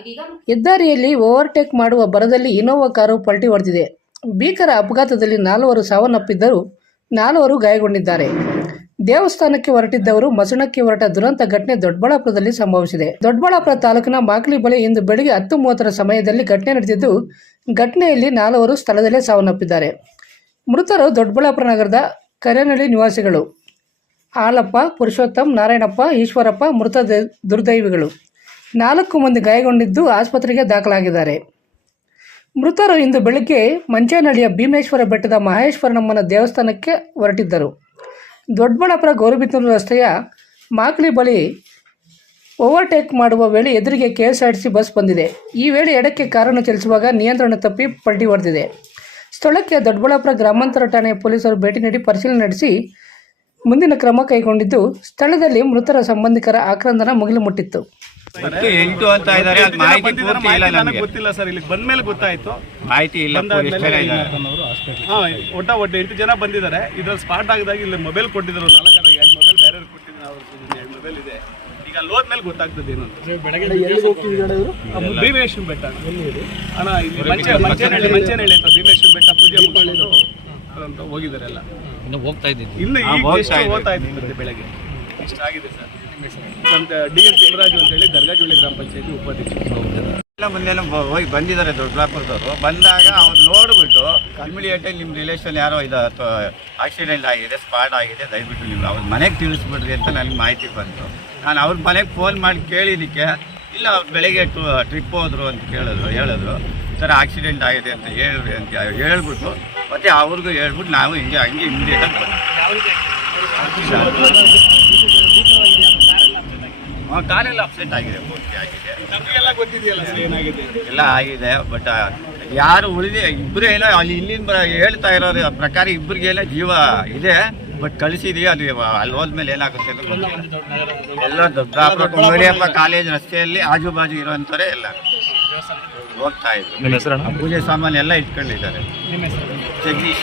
ಇದೀಗ ಹೆದ್ದಾರಿಯಲ್ಲಿ ಓವರ್ಟೇಕ್ ಮಾಡುವ ಬರದಲ್ಲಿ ಇನೋವಾ ಕಾರು ಪಲ್ಟಿ ಹೊಡೆದಿದೆ. ಭೀಕರ ಅಪಘಾತದಲ್ಲಿ ನಾಲ್ವರು ಸಾವನ್ನಪ್ಪಿದ್ದರೂ ನಾಲ್ವರು ಗಾಯಗೊಂಡಿದ್ದಾರೆ. ದೇವಸ್ಥಾನಕ್ಕೆ ಹೊರಟಿದ್ದವರು ಮಸಣಕ್ಕೆ ಹೊರಟ ದುರಂತ ಘಟನೆ ದೊಡ್ಡಬಳ್ಳಾಪುರದಲ್ಲಿ ಸಂಭವಿಸಿದೆ. ದೊಡ್ಡಬಳ್ಳಾಪುರ ತಾಲೂಕಿನ ಮಾಕ್ಲಿ ಬಳಿ ಇಂದು ಬೆಳಗ್ಗೆ ಹತ್ತು ಮೂವತ್ತರ ಸಮಯದಲ್ಲಿ ಘಟನೆ ನಡೆದಿದ್ದು, ಘಟನೆಯಲ್ಲಿ ನಾಲ್ವರು ಸ್ಥಳದಲ್ಲೇ ಸಾವನ್ನಪ್ಪಿದ್ದಾರೆ. ಮೃತರು ದೊಡ್ಡಬಳ್ಳಾಪುರ ನಗರದ ಕರೆನಳ್ಳಿ ನಿವಾಸಿಗಳು. ಹಾಲಪ್ಪ, ಪುರುಷೋತ್ತಮ್, ನಾರಾಯಣಪ್ಪ, ಈಶ್ವರಪ್ಪ, ಮೃತ ದುರ್ದೈವಿಗಳು. ನಾಲ್ಕು ಮಂದಿ ಗಾಯಗೊಂಡಿದ್ದು ಆಸ್ಪತ್ರೆಗೆ ದಾಖಲಾಗಿದ್ದಾರೆ. ಮೃತರು ಇಂದು ಬೆಳಗ್ಗೆ ಮಂಚೇನಹಳ್ಳಿಯ ಭೀಮೇಶ್ವರ ಬೆಟ್ಟದ ಮಹೇಶ್ವರನಮ್ಮನ ದೇವಸ್ಥಾನಕ್ಕೆ ಹೊರಟಿದ್ದರು. ದೊಡ್ಡಬಳ್ಳಾಪುರ ಗೌರಬಿತ್ತೂರು ರಸ್ತೆಯ ಮಾಕ್ಲಿ ಬಳಿ ಓವರ್ಟೇಕ್ ಮಾಡುವ ವೇಳೆ ಎದುರಿಗೆ K S R C bus ಬಂದಿದೆ. ಈ ವೇಳೆ ಎಡಕ್ಕೆ ಕಾರನ್ನು ಚಲಿಸುವಾಗ ನಿಯಂತ್ರಣ ತಪ್ಪಿ ಪಲ್ಟಿ ಹೊಡೆದಿದೆ. ಸ್ಥಳಕ್ಕೆ ದೊಡ್ಡಬಳ್ಳಾಪುರ ಗ್ರಾಮಾಂತರ ಠಾಣೆಯ ಪೊಲೀಸರು ಭೇಟಿ ನೀಡಿ ಪರಿಶೀಲನೆ ನಡೆಸಿ ಮುಂದಿನ ಕ್ರಮ ಕೈಗೊಂಡಿದ್ದು, ಸ್ಥಳದಲ್ಲಿ ಮೃತರ ಸಂಬಂಧಿಕರ ಆಕ್ರಂದನ ಮುಗಿಲು ಮುಟ್ಟಿತ್ತು. ಹತ್ತು ಎಂಟು ಅಂತ ಇದ್ದಾರೆ ಅದು ಮಾಹಿತಿ ಬಂದಿದ್ದಾರೆ, ಪೂರ್ತಿ ಇಲ್ಲ ನನಗೆ ನಮಗೆ. ಗೊತ್ತಿಲ್ಲ ಸರ್ ಇಲ್ಲಿ ಬಂದ್ಮೇಲೆ ಗೊತ್ತಾಯ್ತು. ಮಾಹಿತಿ ಇಲ್ಲ ಪೊಲೀಸ್ ಜನ ಇದ್ದಾರೆ. ಹಾ ಒಟ್ಟ ಒಟ್ಟು ಎಂಟು ಜನ ಬಂದಿದ್ದಾರೆ. ಇದ್ರಲ್ಲಿ ಸ್ಪಾಟ್ ಆಗಿದಾಗ ಇಲ್ಲಿ ಮೊಬೈಲ್ ಕೊಟ್ಟಿದ್ರು ನಾಲ್ಕರ ಎರಡು ಮೊಬೈಲ್ ಬೇರೆ ಕೊಟ್ಟಿದ್ರು ಅವ್ರ ಎರಡು ಮೊಬೈಲ್ ಇದೆ. ಈಗ ಅಲ್ಲಿ ಹೋದ್ಮೇಲೆ ಗೊತ್ತಾಗ್ತದೆ ಏನು ಅಂತ ಭೀಮೇಶ್ವರ ಬೆಟ್ಟ. ಅಣ್ಣ ಇಲ್ಲಿ ಮಂಚೆ ಮಂಚೇನಹಳ್ಳಿ ಮಂಚೇನಹಳ್ಳಿ ಅಂತ ಭೀಮೇಶ್ವರ ಬೆಟ್ಟ ಪೂಜೆ ಮುಗಿಸ್ಕೊಂಡು ಹೋಗಿದ್ದಾರೆ ಎಲ್ಲ. ಇನ್ನು ಹೋಗ್ತಾ ಇದ್ದೀನಿ ಇನ್ನು ಈಗ ಹೋಗ್ತಾ ಎಷ್ಟು ಇದೆ. ಇದ್ದೀನಿ ಬೆಳಗ್ಗೆ? ಇಷ್ಟ ಆಗಿದೆ ಸರ್. ಅಂತ ಡಿ ಎನ್ ತಿಮ್ಮರಾಜು ಅಂತೇಳಿ ದರ್ಗಾಜುಳ್ಳಿ ಗ್ರಾಮ ಪಂಚಾಯತಿ ಉಪಾಧ್ಯಕ್ಷರು ಎಲ್ಲ ಮುಂದೆಲ್ಲ ಹೋಗಿ ಬಂದಿದ್ದಾರೆ ದೊಡ್ಡಬಳ್ಳಾಪುರದವರು. ಬಂದಾಗ ಅವ್ರು ನೋಡಿಬಿಟ್ಟು ಇಮಿಡಿಯೇಟ್ ನಿಮ್ಮ ರಿಲೇಷನ್ ಯಾರೋ ಇದು ಆಕ್ಸಿಡೆಂಟ್ ಆಗಿದೆ ಸ್ಪಾಟ್ ಆಗಿದೆ ದಯವಿಟ್ಟು ನೀವು ಅವ್ರ ಮನೆಗೆ ತಿಳಿಸ್ಬಿಡ್ರಿ ಅಂತ ನನಗೆ ಮಾಹಿತಿ ಬಂತು. ನಾನು ಅವ್ರ ಮನೆಗೆ ಫೋನ್ ಮಾಡಿ ಕೇಳಿದ್ದಕ್ಕೆ ಇಲ್ಲ ಅವ್ರು ಬೆಳಿಗ್ಗೆ ಟ್ರಿಪ್ ಹೋದ್ರು ಅಂತ ಕೇಳಿದ್ರು ಹೇಳಿದ್ರು. ಸರ್ ಆಕ್ಸಿಡೆಂಟ್ ಆಗಿದೆ ಅಂತ ಹೇಳ್ರಿ ಅಂತ ಹೇಳ್ಬಿಟ್ಟು ಮತ್ತೆ ಅವ್ರಿಗೂ ಹೇಳ್ಬಿಟ್ಟು ನಾವು ಹಿಂಗೆ ಹಂಗೆ ಇಮಿಡಿಯೇಟಾಗಿ ಬಂದ್ವಿ. ಹಾಂ ಕಾರೆಲ್ಲ ಅಪ್ಸೆಟ್ ಆಗಿದೆ ಪೂರ್ತಿ ಆಗಿದೆ. ನಮಗೆಲ್ಲ ಗೊತ್ತಿದೆಯಲ್ಲ ಸರ್ ಏನಾಗಿದೆ ಎಲ್ಲ ಆಗಿದೆ ಬಟ್ ಯಾರು ಉಳಿದೆ ಇಬ್ಬರು ಏನೋ ಅಲ್ಲಿ ಇಲ್ಲಿಂದ ಹೇಳ್ತಾ ಇರೋ ಪ್ರಕಾರ ಇಬ್ಬರಿಗೆಲ್ಲ ಜೀವ ಇದೆ ಬಟ್ ಕಳಿಸಿದೀವಿ ಅದು ಅಲ್ಲಿ ಹೋದ್ಮೇಲೆ ಏನಾಗುತ್ತೆ ಎಲ್ಲ ದೊಡ್ಡ ಕುಂಬಳಿಯಪ್ಪ ಕಾಲೇಜ್ ರಸ್ತೆಯಲ್ಲಿ ಆಜು ಬಾಜು ಇರುವಂಥವರೇ ಎಲ್ಲ ಹೋಗ್ತಾ ಇದ್ರು. ಪೂಜೆ ಸಾಮಾನು ಎಲ್ಲ ಇಟ್ಕೊಂಡಿದ್ದಾರೆ. ಜಗದೀಶ್.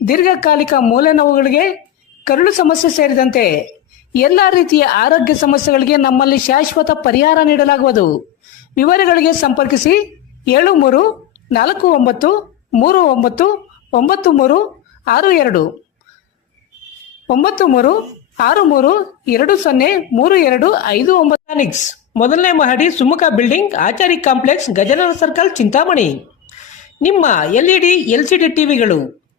ದೀರ್ಘಕಾಲಿಕ ಮೂಲೆ ನೋವುಗಳಿಗೆ ಕರುಳು ಸಮಸ್ಯೆ ಸೇರಿದಂತೆ ಎಲ್ಲ ರೀತಿಯ ಆರೋಗ್ಯ ಸಮಸ್ಯೆಗಳಿಗೆ ನಮ್ಮಲ್ಲಿ ಶಾಶ್ವತ ಪರಿಹಾರ ನೀಡಲಾಗುವುದು. ವಿವರಗಳಿಗೆ ಸಂಪರ್ಕಿಸಿ ಏಳು ಮೂರು ನಾಲ್ಕು ಒಂಬತ್ತು ಮೂರು ಒಂಬತ್ತು ಒಂಬತ್ತು ಮೂರು ಆರು ಎರಡು. ಒಂಬತ್ತು ಮೂರು ಆರು ಮೂರು ಎರಡು ಸೊನ್ನೆ ಮೂರು ಎರಡು ಐದು ಒಂಬತ್ತು. ಮೊದಲನೇ ಮಹಡಿ Sumukha building, Achari complex Gajanana circle, Chintamani. ನಿಮ್ಮ L E D L C D ಟಿವಿಗಳು.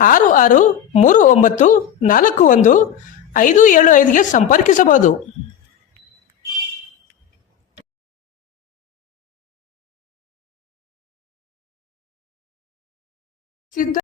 ಆರು ಆರು ಮೂರು ಒಂಬತ್ತು ನಾಲ್ಕು ಒಂದು ಐದು ಏಳು ಐದುಗೆ ಸಂಪರ್ಕಿಸಬಹುದು. ಸಿದ್ಧ